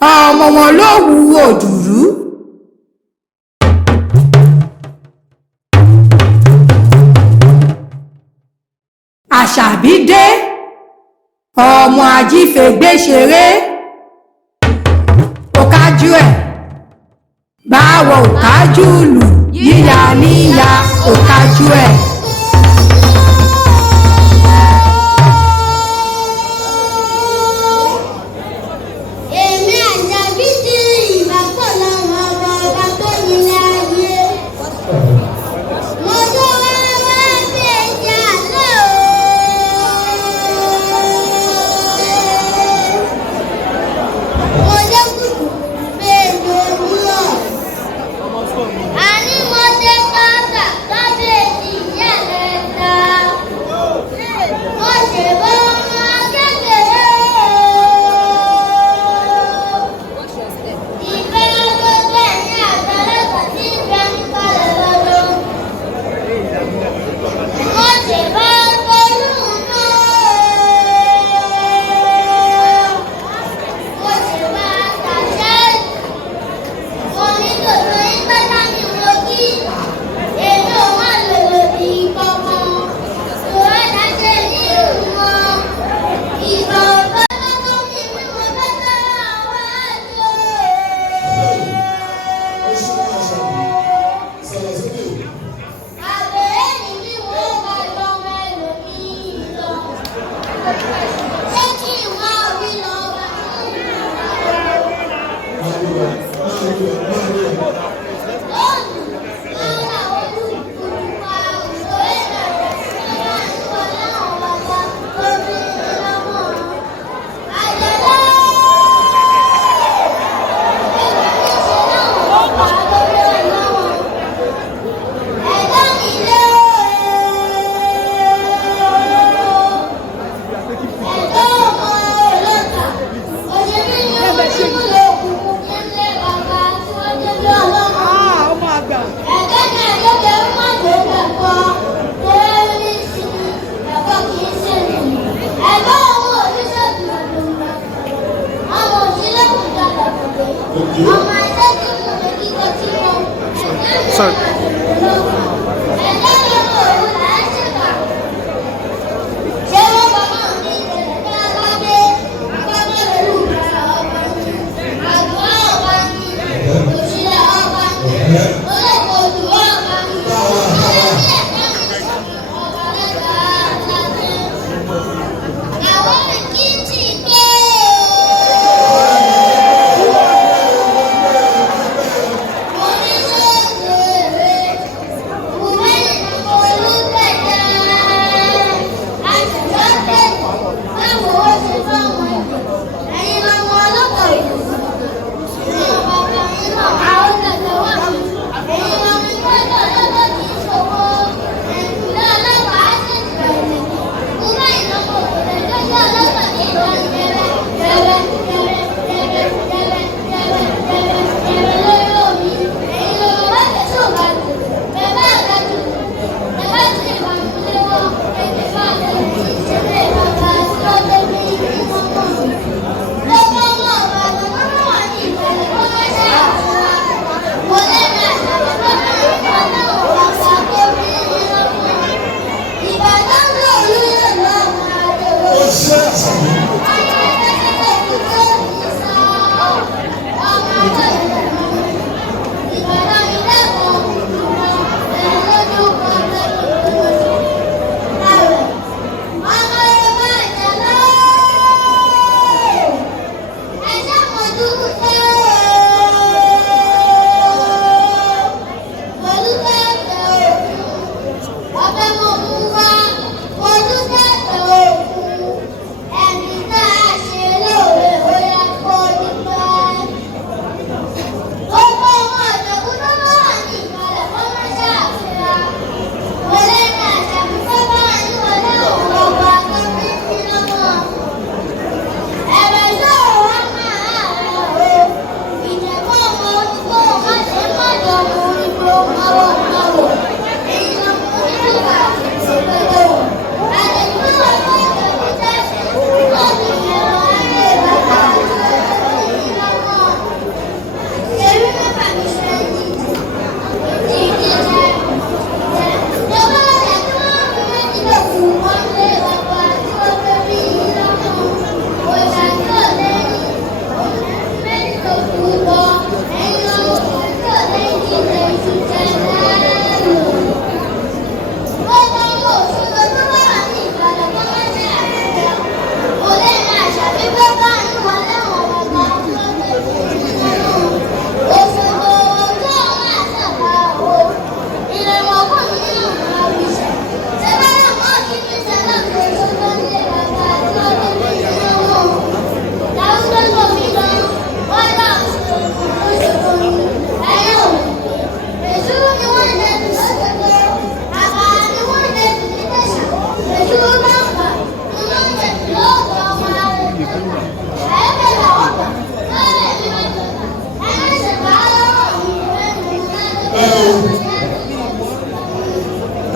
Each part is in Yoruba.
ọmọ wọn ló wu òdùrú. Àṣàbí dé ọmọ ajífẹ̀gbẹ́ṣeré ó kájú ẹ̀ báwo ò kájú lù yíya níyà ó kájú ẹ̀.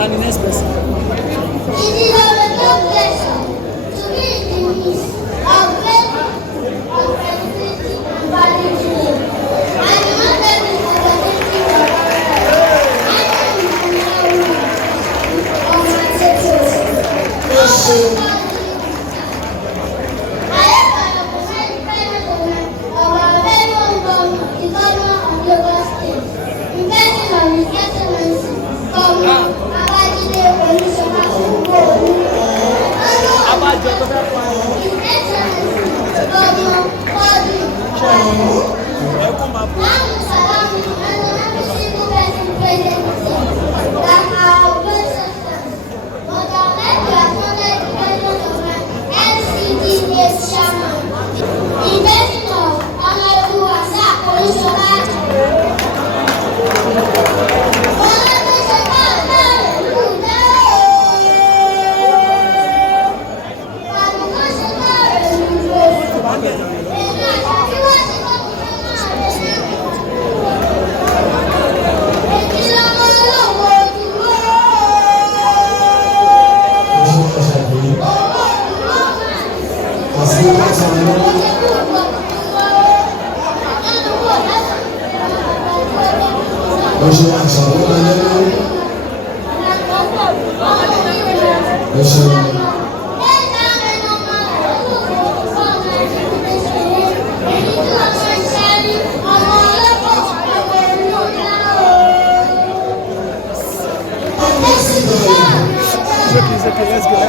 the next person. It is our great pleasure to be in the midst of great prosperity and value today. I do not take this opportunity for granted. I am of my teachers. I am a president of our very own government, the governor of Lagos State, in person of His Excellency, Governor Babajide Olúṣọlá Sanwo-Olu. Abájọ tó fẹ́ pa ẹ̀. His Excellency, Governor Godwin Akpabio. Now, Salami, and another single person presidency that our ancestors. But I would like to acknowledge the presence of my NCDA chairman, the person of Honorable Razak Olúṣọlá. It's okay, let's go.